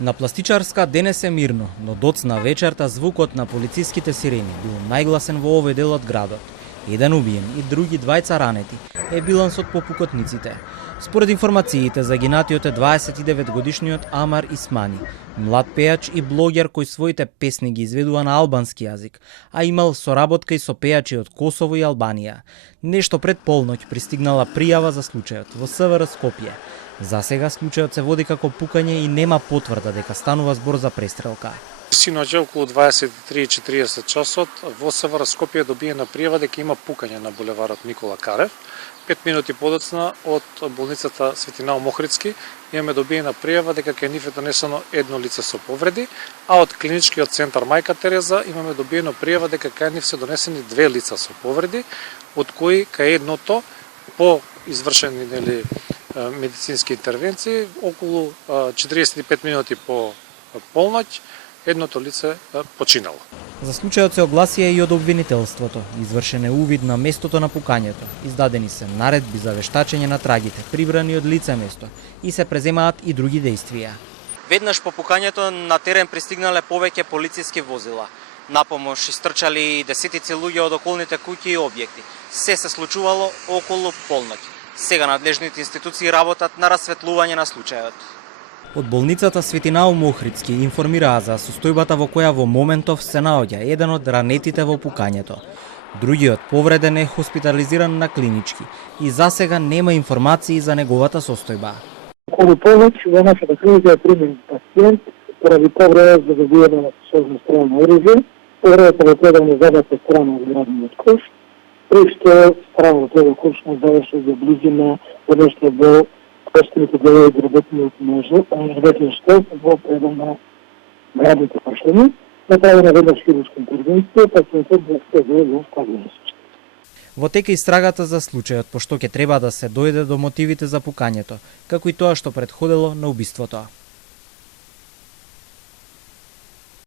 На Пластичарска денес е мирно, но доцна вечерта звукот на полициските сирени бил најгласен во овој дел од градот. Еден убиен и други двајца ранети е билансот по пукотниците. Според информациите, загинатиот е 29-годишниот Амар Исмани, млад пејач и блогер кој своите песни ги изведува на албански јазик, а имал соработка и со пејачи од Косово и Албанија. Нешто пред полноќ пристигнала пријава за случајот во СВР Скопје. За сега случајот се води како пукање и нема потврда дека станува збор за престрелка. Синоќа околу 23:40 часот во СВР Скопје добиена пријава дека има пукање на булеварот Никола Карев. 5 минути подоцна од болницата Светинал Мохридски имаме добиена пријава дека кај нив е донесено едно лице со повреди, а од клиничкиот центар Мајка Тереза имаме добиено пријава дека кај нив се донесени 2 лица со повреди, од кои кај едното по извршени медицински интервенции околу 45 минути по полноќ едното лице починало. За случајот се огласија и од обвинителството. Извршен е увид на местото на пукањето. Издадени се наредби за вештачење на трагите, прибрани од лице место и се преземаат и други действија. Веднаш по пукањето на терен пристигнале повеќе полициски возила. На помош истрчали десетици луѓе од околните куќи и објекти. Се случувало околу полноќ. Сега надлежните институции работат на расветлување на случајот. Од болницата Светинал Мохридски информираа за состојбата во која во моментов се наоѓа еден од ранетите во пукањето. Другиот повреден е хоспитализиран на клинички и за сега нема информации за неговата состојба. Околу полноќ во нашата клиника е примен пациент поради повреда за добијане на огнестрелно оружје. Повредата во гледаме задната страна од градниот кош, при што страна од тоа кош не заврши за близина односно до костените делови градетниот ножо, градетниот столб во предел на градните пашлини. Направена веднаш хируршка интервенција, пациентот се во стабилно состојание. Во тека истрагата за случајот, пошто ќе треба да се дојде до мотивите за пукањето, како и тоа што претходело на убиството.